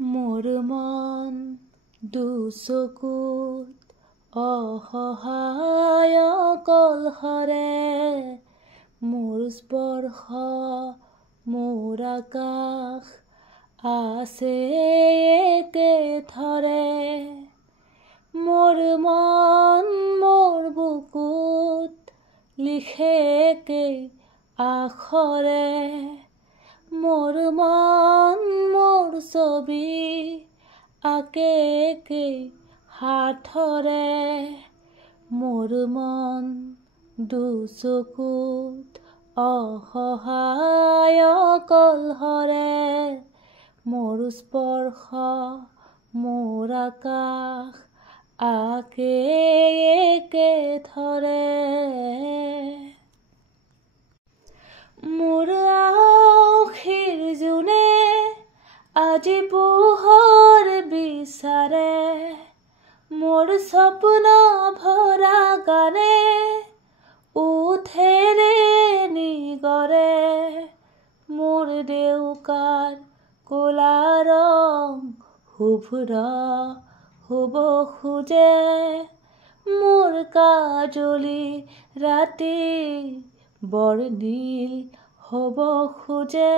মোৰ মন দুচকুত অসহায় কলহৰে মোৰ স্পৰ্শ মোৰ আকাশ আছে একেথৰে মোৰ মন মোৰ বুকুত লিখে একেই আখৰে মোৰ মন মোৰ ছবি আঁকে একেই হাতৰে মোৰ মন দুচকুত অসহায় কলহৰে মোৰ স্পৰ্শ মোৰ আকাশ আঁকে একেথৰে মোৰ আশীৰ জোনে আজি পোহৰ বিচাৰে মোৰ স্বপ্ন ভৰা গানে উঠেৰে নিগৰে মোৰ ডেউকাৰ ক'লা ৰং শুভ্ৰ হ'ব খোজে মোৰ কাজলি ৰাতি বৰ নীল হ'ব খোজে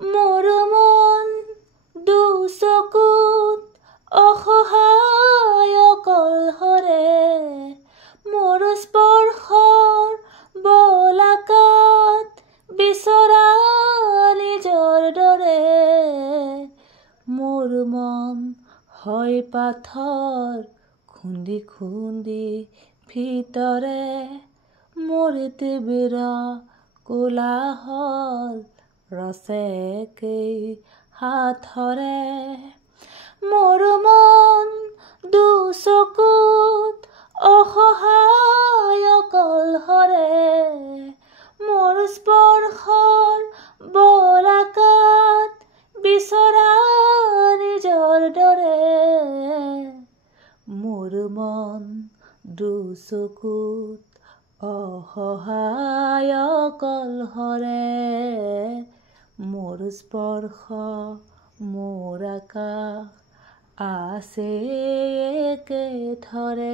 মোৰ মন দুচকুত অসহায় কলহৰে মোৰ স্পৰ্শৰ বলাকাত বিচৰা নিজৰ দৰে মোৰ মন হয় পাথৰ খুন্দি খুন্দি ভিতৰে মোৰ তীব্ৰ কোলাহল ৰচেকেই হাতৰে মোৰ মন দুচকুত অসহায় কলহৰে মোৰ স্পৰ্শৰ বলাকাত বিচৰা নিজৰ দৰে মোৰ মন দুচকুত অসহায় কলহৰে মোৰ স্পৰ্শ মোৰ আকাশ আছে একেথৰে